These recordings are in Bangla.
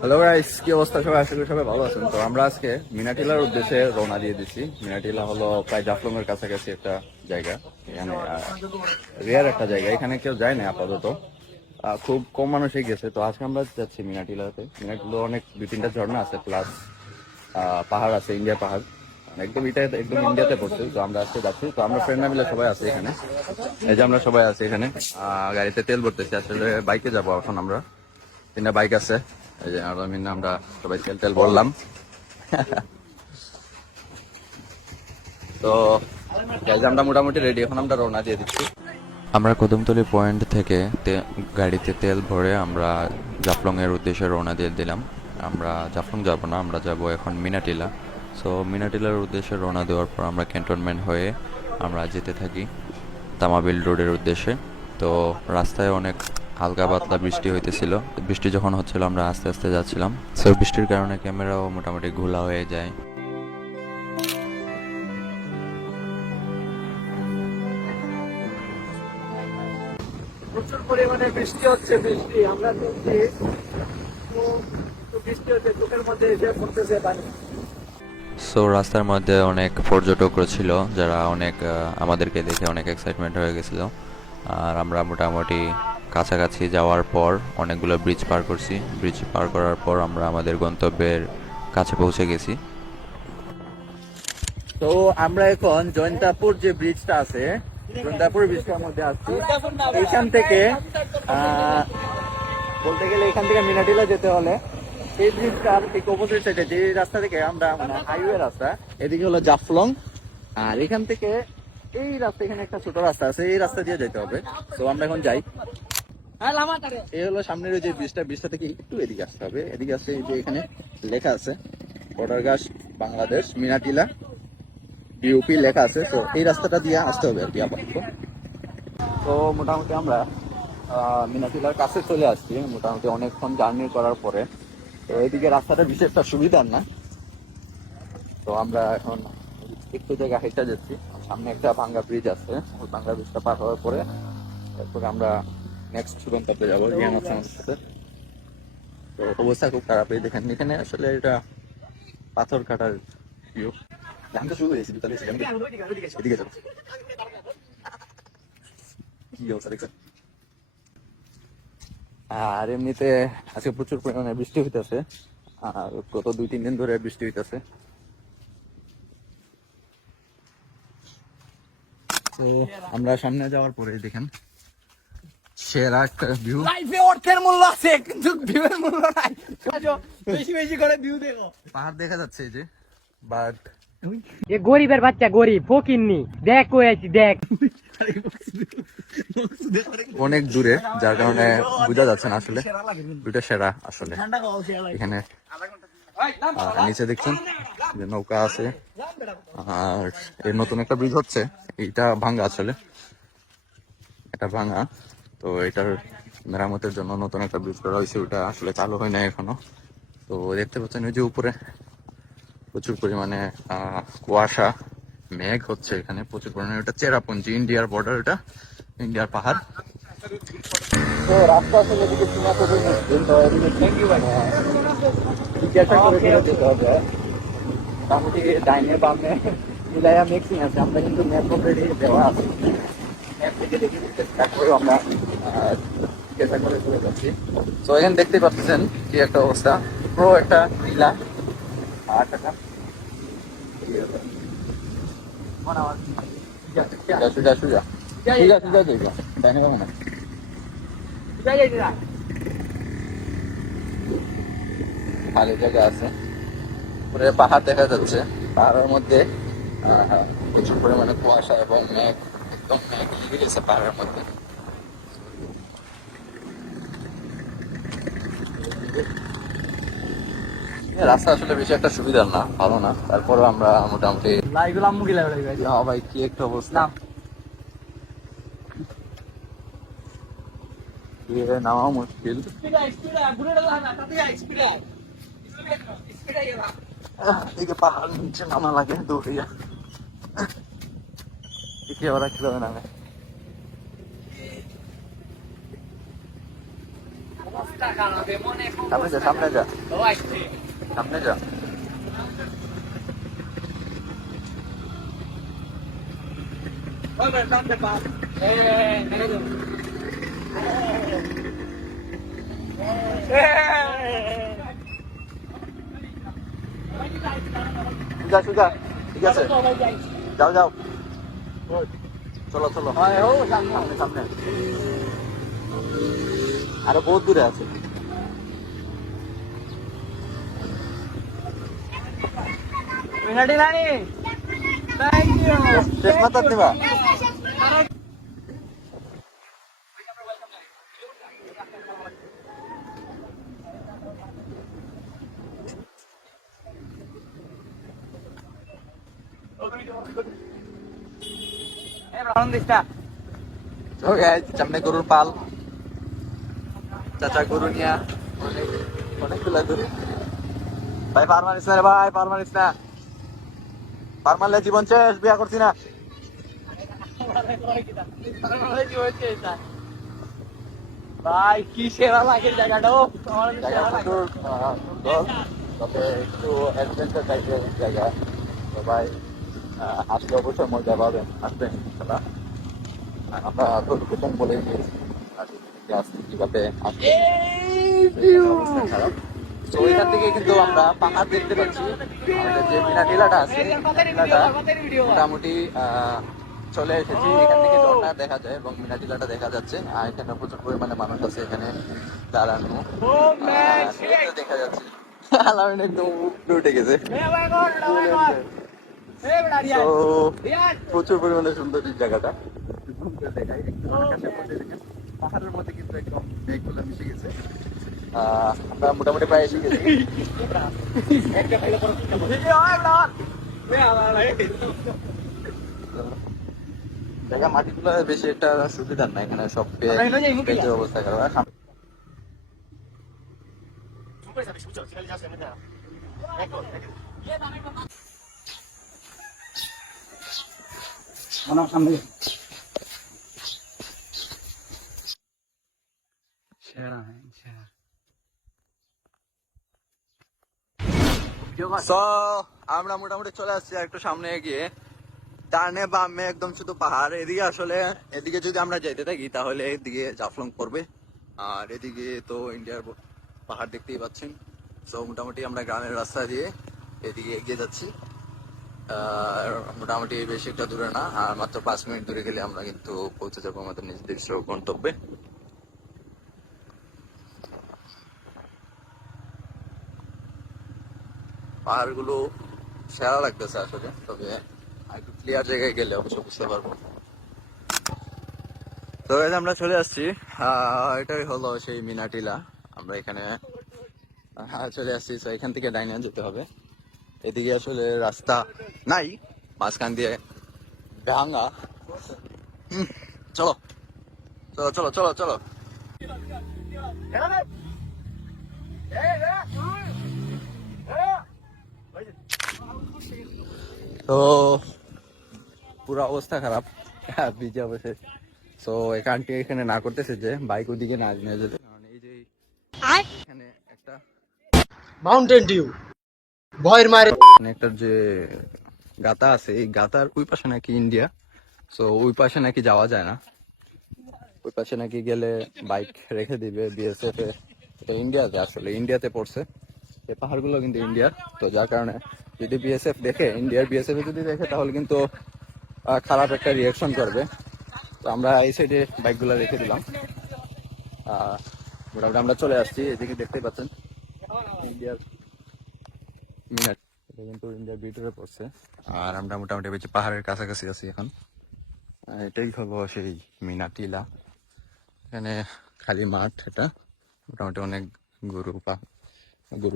হ্যালো গাইস, কি অবস্থা সবাই? আশা করি সবাই ভালো আছেন। তো আমরা আজকে মিনাটিলার উদ্দেশ্যে রওনা দিয়ে দিচ্ছি। মিনাটিলা হলো প্রায় জাফলং এর কাছাকাছি একটা জায়গা। এখানে রেয়ার একটা জায়গা, এখানে কেউ যায় না আপাতত, খুব কম মানুষই গেছে। তো আজকে আমরা যাচ্ছি মিনাটিলাতে। মিনাটিলা অনেক 2-3টা ঝর্ণা আছে, প্লাস পাহাড় আছে, ইন্ডিয়া পাহাড়, একদম একদম ইন্ডিয়াতে পড়ছে। তো আমরা আজকে যাচ্ছি। তো আমরা ফ্রেন্ডরা মিলে সবাই আছি এখানে। এই যে আমরা সবাই আছি এখানে, গাড়িতে তেল ভরতেছি। আসলে বাইকে যাবো এখন আমরা, 3টা বাইক আছে। এই যে আমরা সবাই তেল ভরলাম। তো আমরা মোটামুটি রেডি, এখন আমরা রওনা দিয়ে দিচ্ছি। আমরা কদমতলী পয়েন্ট থেকে গাড়িতে তেল ভরে আমরা জাফলং এর উদ্দেশ্যে রওনা দিয়ে দিলাম। আমরা জাফলং যাব না, আমরা যাব এখন মিনাটিলা। সো মিনাটিলার উদ্দেশ্যে রওনা দেওয়ার পর আমরা ক্যান্টনমেন্ট হয়ে আমরা যেতে থাকি তামাবিল রোডের উদ্দেশ্যে। তো রাস্তায় অনেক হালকা পাতলা বৃষ্টি হইতেছিল। বৃষ্টি যখন হচ্ছিল আমরা আস্তে আস্তে যাচ্ছিলাম। সো বৃষ্টির কারণে ক্যামেরাও মোটামুটি ঘোলা হয়ে যায়। প্রচুর পরিমাণে বৃষ্টি হচ্ছে। আমরা বৃষ্টি হচ্ছে, চোখের মধ্যে এসে পড়তেছে পানি। সো রাস্তার মধ্যে অনেক পর্যটকরা ছিল, যারা অনেক আমাদেরকে দেখে অনেক এক্সাইটমেন্ট হয়ে গেছিল। আর আমরা মোটামুটি কাছাকাছি যাওয়ার পর অনেকগুলো ব্রিজ পার করছি। ব্রিজ পার করার পর আমরা আমাদের গন্তব্যের কাছে পৌঁছে গেছি। তো আমরা এখন জয়ন্তাপুর যে ব্রিজটা আছে, জয়ন্তাপুর ব্রিজটার মধ্যে আসছি। এইখান থেকে বলতে গেলে এখান থেকে মিনাটিলা যেতে হলে এই ব্রিজটার ঠিক অপোজিট সাইডে যে রাস্তা থেকে আমরা, মানে হাইওয়ে রাস্তা, এদিকে হলো জাফলং। আর এখান থেকে এই রাস্তা, এখানে একটা ছোট রাস্তা আছে, এই রাস্তা দিয়ে যেতে হবে। তো আমরা এখন যাই। এই হলো সামনের যে ব্রিজটা থেকে একটু এদিকে আসতে হবে। এদিকে আসতে এই যে এখানে লেখা আছে বর্ডার গাছ বাংলাদেশ মিনাটিলা ডিউপি লেখা আছে। তো এই রাস্তাটা দিয়ে আসতে হবে আর কি আপাতত। তো মোটামুটি আমরা মিনাটিলার কাছে চলে আসছি, মোটামুটি অনেকক্ষণ জার্নি করার পরে। তো এইদিকে রাস্তাটা বিশেষ একটা সুবিধার না। তো আমরা এখন একটু জায়গা হেঁটে যাচ্ছি। সামনে একটা ভাঙ্গা ব্রিজ আছে, ওই ভাঙ্গা ব্রিজটা পার হওয়ার পরে তারপরে আমরা নেক্সট গন্তব্যে যাবো রিয়ানা আমাদের সাথে। তো অবস্থা খুব খারাপ। এই দেখেন এখানে আসলে এটা পাথর কাটার ভিউ। আমি তো শুরু হয়েছি এদিকে যাবো। কি অবস্থা দেখছেন? আর এমনিতে আজকে প্রচুর পরিমাণে বৃষ্টি হইতেছে, আর গত 2-3 দিন ধরে বৃষ্টি হইতেছে। তো আমরা সামনে যাওয়ার পরে দেখেন সেরা একটা ভিউ। লাইফে অর্থের মূল্য আছে কিন্তু ভিউয়ের মূল্য নাই। বেশি বেশি করে ভিউ দেখো। পাহাড় দেখা যাচ্ছে এই যে, বাট এ গরিবের বাচ্চা, গরিব ফকিন্নি, দেখ কই আছি দেখ। অনেক দূরে, যার কারণে বোঝা যাচ্ছে না আসলে দুইটা সেরা আসলে। এখানে নিচে দেখছেন যে নৌকা আছে, আর এর নতুন একটা ব্রিজ হচ্ছে। এইটা ভাঙা, আসলে এটা ভাঙা। তো এটার মেরামতের জন্য নতুন একটা ব্রিজ করা হয়েছে, ওটা আসলে চালু হয় না এখনো। তো দেখতে পাচ্ছেন ওই যে উপরে প্রচুর পরিমাণে কুয়াশা, মেঘ হচ্ছে এখানে প্রচুর পরিমাণে। ওটা চেরাপুঞ্জি, ইন্ডিয়ার বর্ডার, এটা ইন্ডিয়ার পাহাড়। তো রাস্তা আসলে এদিকে সীমা খুবই মুশকিল। তো এদিকে জিজ্ঞাসা করে যেতে হবে। মোটামুটি ডাইনে বামে মিলাইয়া মিক্সিং আছে। আমরা কিন্তু ম্যাপ অলরেডি দেওয়া আছে, ম্যাপ থেকে দেখে চেষ্টা করেও আমরা জিজ্ঞাসা করে চলে যাচ্ছি। তো এখানে দেখতে পাচ্ছেন কি একটা অবস্থা, পুরো একটা নীলা আর একটা খালি জায়গা আছে, পুরো পাহাড় দেখা যাচ্ছে। পাহাড়ের মধ্যে প্রচুর পরিমাণে কুয়াশা এবং মেঘ, একদম মেঘ লেগে গেছে পাহাড়ের মধ্যে। রাস্তা আসলে বেশি একটা সুবিধার না, ভালো না। তারপরে আমরা মোটামুটি ভাই কি একটা অবস্থা, নামা মুশকিল। এদিকে পাহাড় নিচে নামা লাগে দৌড়িয়া, ওরা কিভাবে নামে। সামনে যা, সামনে যা, সামনে যা। সুজা সুজা, ঠিক আছে, যাও যাও, চলো চলো, সামনে সামনে, আরো বহুত দূরে আছে। শেষ মাতার দিবা। So guys, সামনে গরুর পাল, চাচা গরু নিয়া অনেকগুলা গরু। ভাই পার মারিস না রে ভাই, পার মারিস না, পার মারলে জীবন শেষ, বিয়া করছি না। ভাই কি সেরা লাগে জায়গাটা, জায়গা সুন্দর, সুন্দর, তবে একটু অ্যাডভেঞ্চার টাইপের জায়গা। তো ভাই আসলে অবশ্যই মজা পাবেন, আসবেন ইনশাল্লাহ। আমরা তো লোকেশন বলে দিয়েছি আসছি কিভাবে আসবেন। অবস্থা খারাপ। তো ওইখান থেকে কিন্তু আমরা পাহাড় দেখতে পাচ্ছি। আমাদের যে মিনা টিলাটা আছে, টিলাটা মোটামুটি চলে এসেছি। এখান থেকে ঝর্ণা দেখা যায় এবং মিনা টিলাটা দেখা যাচ্ছে। আর এখানে প্রচুর পরিমাণে মানুষ আছে এখানে দাঁড়ানো, দেখা যাচ্ছে। আলামিন একদম উপরে উঠে গেছে। তো প্রচুর পরিমাণে সুন্দর এই জায়গাটা। দেখাই একটু আকাশের মধ্যে দেখেন, পাহাড়ের মধ্যে কিন্তু একদম মেঘগুলো মিশে গেছে। আমরা মোটামুটি প্রায় এসে গেছি। জায়গা মাটিগুলো বেশি একটা সুবিধার না, এখানে সব পেঁয়াজের অবস্থা খারাপ। আমরা মোটামুটি চলে আসছি একটু সামনে গিয়ে। ডানে বামে একদম শুধু পাহাড়। এদিকে আসলে এদিকে যদি আমরা যেতে থাকি তাহলে এদিকে জাফলং পড়বে, আর এদিকে তো ইন্ডিয়ার পাহাড় দেখতেই পাচ্ছেন। তো মোটামুটি আমরা গ্রামের রাস্তা দিয়ে এদিকে এগিয়ে যাচ্ছি। মোটামুটি বেশি একটা দূরে না, আর মাত্র 5 মিনিট দূরে গেলে আমরা কিন্তু পৌঁছে যাবো আমাদের নির্দিষ্ট গন্তব্যে। পাহাড়গুলো সেরা লাগতেছে আসলে, তবে একটু ক্লিয়ার জায়গায় গেলে অবশ্য বুঝতে পারবো। তো আমরা চলে আসছি, এটাই হলো সেই মিনা টিলা। আমরা এখানে চলে আসছি। তো এখান থেকে ডাইনে যেতে হবে। এদিকে আসলে রাস্তা নাই, মাঝখান দিয়ে ভাঙা। চলো চলো চলো চলো চলো। তো পুরো অবস্থা খারাপ, ভিজে অবশ্যই। তো এখানটি এখানে না করতেছে যে বাইক ওদিকে না নিয়ে যেতে, কারণ এই যে এখানে একটা মাউন্টেন ডিউ ভয়ের মারে একটা যে গাতা আছে, এই গাতার ওই পাশে নাকি ইন্ডিয়া। তো ওই পাশে নাকি যাওয়া যায় না, ওই পাশে নাকি গেলে বাইক রেখে দিবে বিএসএফ এ। এটা ইন্ডিয়াতে, আসলে ইন্ডিয়াতে পড়ছে এই পাহাড়গুলো কিন্তু ইন্ডিয়ার। তো যার কারণে যদি বিএসএফ দেখে, ইন্ডিয়ার বিএসএফ যদি দেখে, তাহলে কিন্তু খারাপ একটা রিয়াকশন করবে। তো আমরা এই সাইডে বাইকগুলো রেখে দিলাম। মোটামুটি আমরা চলে আসছি। এদিকে দেখতেই পাচ্ছেন ইন্ডিয়ার মিনার, এটা কিন্তু ইন্ডিয়ার ভিতরে পড়ছে। আর আমরা মোটামুটি বেশি পাহাড়ের কাছাকাছি আছি এখন। এটাই হলো সেই মিনা টিলা। এখানে খালি মাঠ, এটা মোটামুটি অনেক গরু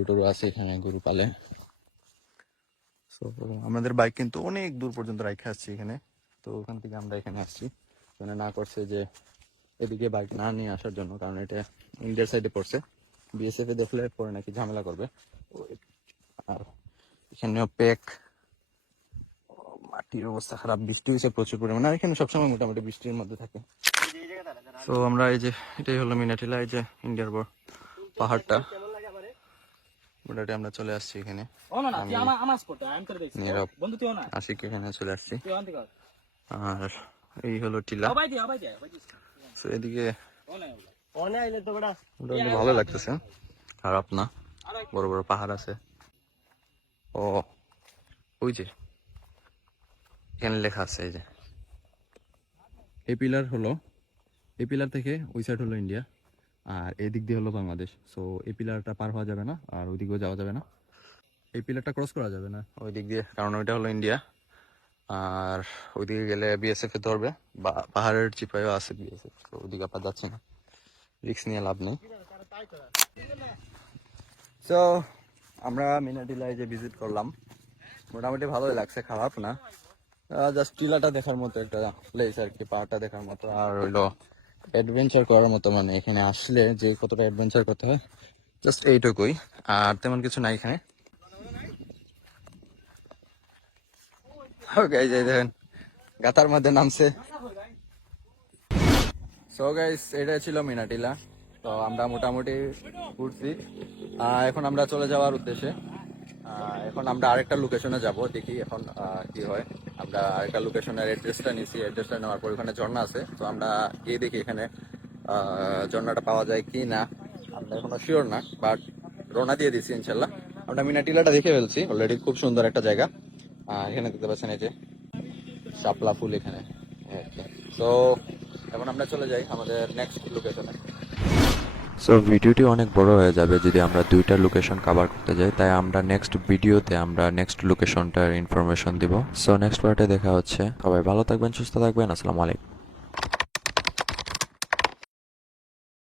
টরু আছে এখানে, গরু পালে। তো আমাদের বাইক কিন্তু অনেক দূর পর্যন্ত রাখা আসছি এখানে। তো ওখান থেকে আমরা এখানে আসছি, মানে না করছে যে এদিকে বাইক না নিয়ে আসার জন্য, কারণ এটা ইন্ডিয়ার সাইডে পড়ছে। বিএসএফ এ দেখলে পরে নাকি ঝামেলা করবে। আর এখানেও প্যাক, মাটির অবস্থা খারাপ, বৃষ্টি হয়েছে প্রচুর পরিমাণে। আর এখানে সবসময় মোটামুটি বৃষ্টির মধ্যে থাকে। তো আমরা এই যে এটাই হলো মিনা টিলা, এই যে ইন্ডিয়ার পাহাড়টা মোটামুটি আমরা চলে আসছি এখানে ও না তুই আমার স্পট আমি তোর দেখছি নীরব বন্ধু তুই না আশিক এখানে চলে আসছি তুই আনতে কর আর এই হলো টিলা সবাই দে তো এদিকে ও না আইলে তো বড় মোটামুটি ভালো লাগতেছে খারাপ না বড় বড় পাহাড় আছে ও ওই যে এখানে লেখা আছে এই যে এই পিলার থেকে ওই সাইড হলো ইন্ডিয়া আর এই দিক দিয়ে হলো বাংলাদেশ সো এই পিলারটা পার হওয়া যাবে না আর ওই দিকেও যাওয়া যাবে না এই পিলারটা ক্রস করা যাবে না ওই দিক দিয়ে কারণ ওইটা হলো ইন্ডিয়া আর ওইদিকে গেলে বিএসএফ এ ধরবে বা পাহাড়ের চিপাইও আছে বিএসএফ তো ওইদিকে আপনার যাচ্ছে না রিস্ক নিয়ে লাভ নেই সো আমরা মিনাটিলায় যে ভিজিট করলাম মোটামুটি ভালোই লাগছে খারাপ না জাস্ট টিলাটা দেখার মতো একটা প্লেস আর কি পাহাড়টা দেখার মতো আর হইলো অ্যাডভেঞ্চার করার মতো মানে এখানে আসলে যে কতটা অ্যাডভেঞ্চার করতে হয় জাস্ট এইটুকুই আর তেমন কিছু নাই এখানে গাইজ এই দেখেন গাতার মধ্যে নামছে সো গাইজ এটা ছিল মিনাটিলা তো আমরা মোটামুটি ঘুরছি এখন আমরা চলে যাওয়ার উদ্দেশ্যে এখন আমরা আরেকটা লোকেশনে যাব দেখি এখন কি হয় আমরা আরেকটা লোকেশনের অ্যাড্রেসটা নিয়েছি অ্যাড্রেসটা নেওয়ার পর ওখানে ঝর্ণা আছে তো আমরা গিয়ে দেখি এখানে ঝর্ণাটা পাওয়া যায় কি না আমরা এখনো শিওর না বাট রওনা দিয়ে দিচ্ছি ইনশাল্লাহ আমরা মিনাটিলাটা দেখে ফেলছি অলরেডি খুব সুন্দর একটা জায়গা এখানে দেখতে পাচ্ছেন এই যে শাপলা ফুল এখানে তো এখন আমরা চলে যাই আমাদের নেক্সট লোকেশনে সো ভিডিওটি অনেক বড় হয়ে যাবে যদি আমরা দুইটা লোকেশন কভার করতে যাই তাই আমরা নেক্সট ভিডিওতে আমরা নেক্সট লোকেশনটার ইনফরমেশন দিব সো নেক্সট পার্টে দেখা হচ্ছে সবাই ভালো থাকবেন সুস্থ থাকবেন আসসালামু আলাইকুম